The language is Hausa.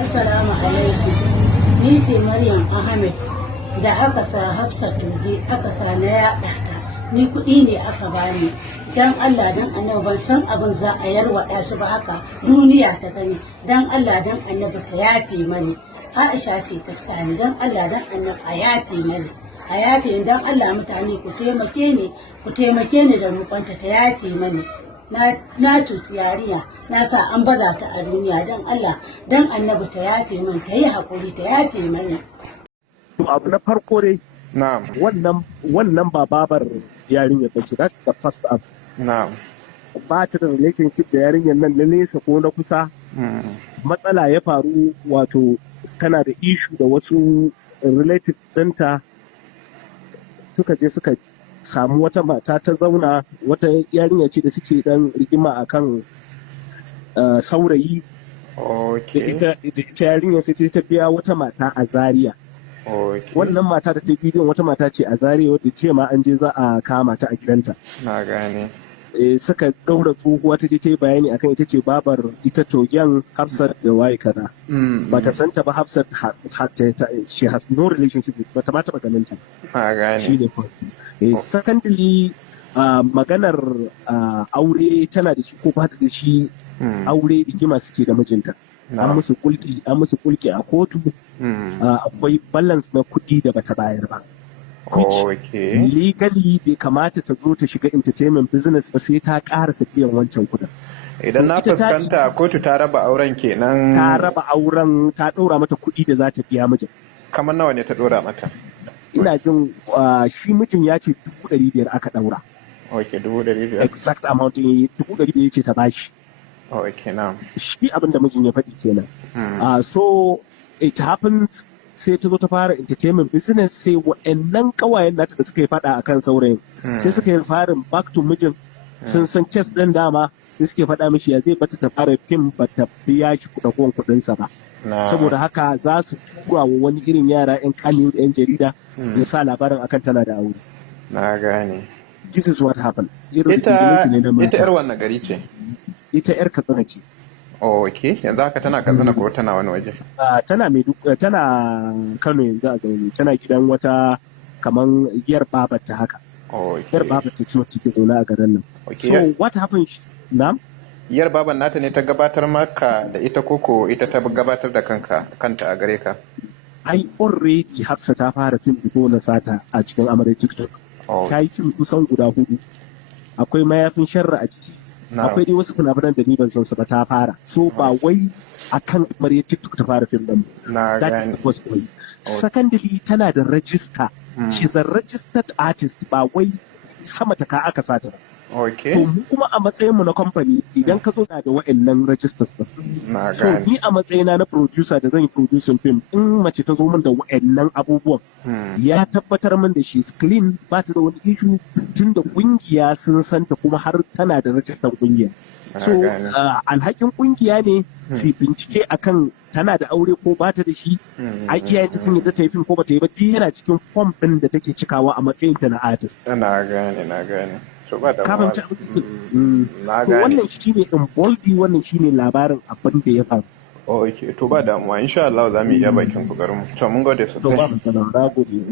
Assalamu alaikum. Ni ce Maryam Ahmad da aka sa Hafsat tuge aka sa na yaɗa ta. Ni kuɗi ne aka bani. Dan Allah dan Annabi ban san abin za a yarwaɗa shi ba haka duniya ta gani. Dan Allah dan Annabi ta yafe mani. Aisha ce ta sani dan Allah dan Annabi a yafe mani. A yafe dan Allah mutane ku taimake ni da roƙonta ta yafe mani. Na cuci yarinya na sa an baza ta a duniya don Allah don Annabi ta yafe min ta yi haƙuri ta yafe mani. Abu na farko dai wannan ba babar yarinya ba ce, that's the first abu. Ba ta da relationship da yarinyar nan na nesa ko na kusa. Matsala ya faru, wato tana da issue da wasu relative ɗinta, suka je suka samu wata mata ta zauna, wata yarinya ce da suke dan rigima akan saurayi. Ita yarinya sai ta biya wata mata a Zaria. Wannan mata da ta bidiyon wata mata ce a Zaria wadda ce ma an je za a kama ta a gidanta. Na gane. Suka ɗaura tsohuwa ta je ta yi bayani akan ita ce babar ita togen Hafsat da waye kaza. Ba ta santa ba Hafsat, she has no relationship with, ba ta ma taɓa ganin ta. Na gane. Shi ne first. Secondly, maganar aure tana da shi ko ba ta da shi, aure rigima suke da mijinta. An musu kulki a kotu. Akwai balance na kuɗi da bata bayar ba. Legally bai kamata ta zo ta shiga entertainment business ba sai ta ƙarasa biyan wancan kuɗin. Idan na fuskanta kotu ta raba auren kenan. Ta raba auren, ta ɗora mata kuɗi da za ta biya mijin. Kamar nawa ne ta ɗora mata? Ina jin shi mijin ya ce 500,000 aka ɗaura. Ok, 500,000. Exact amount 500,000 ce ta bashi. Ok, na. Shi abin da mijin ya faɗi kenan. So it happens, sai ta zo ta fara entertainment business, sai wa'annan ƙawayen nata da suka yi faɗa akan saurayin sai suka yi farin back to mijin, sun san kes ɗin dama, sai suke faɗa mishi ya zai bata ta fara fim ba ta biya shi kuɗinsa ba. Saboda haka za su tura wa wani irin yara 'yan kanu da 'yan jarida ya sa labarin akan tana da aure. Na gane. This is what happened. Ita 'yar wannan gari ce? Ita 'yar Katsina ce. Ok, yanzu haka tana Katsina ko tana wani waje? Tana Kano yanzu a zaune, tana gidan wata kaman yar babarta haka. Yar babarta ce wacce take zaune a garin nan. So what happened? Na'am? Yar baban nata ne ta gabatar maka da ita koko ita ta gabatar da kanta a gare ka? Ai already Hafsa ta fara fim before na sata a cikin AMARYAR TikTok. Ta yi fim kusan guda 4. Akwai mayafin sharra a ciki. Akwai dai wasu fina-finan da ni ban san su ba, ta fara. So ba wai akan AMARYAR TikTok ta fara fim din. That is the first point. Secondly, tana da register. She's a registered artist, ba wai sama ta ka aka sata ba. To mu kuma a matsayin mu na company, idan ka zo da wa'annan registers din. So ni a matsayina na producer da zan yi producing film, in mace ta zo min da wa'annan abubuwan, ya tabbatar min da shi clean, ba ta da wani issue, tun da kungiya sun santa kuma har tana da register kungiya. So alhakin kungiya ne su bincike akan tana da aure ko ba ta da shi, a iyayenta sun yi ta yi film ko ba ta yi ba, yana cikin form din da take cikawa a matsayin ta na artist. Na gane. Wannan shi ne in boldi, wannan shi ne labarin abin da ya faru. Ok, to ba damuwa, insha Allah za mu iya bakin kokarin mu. To mun gode sosai. To ba mu gode.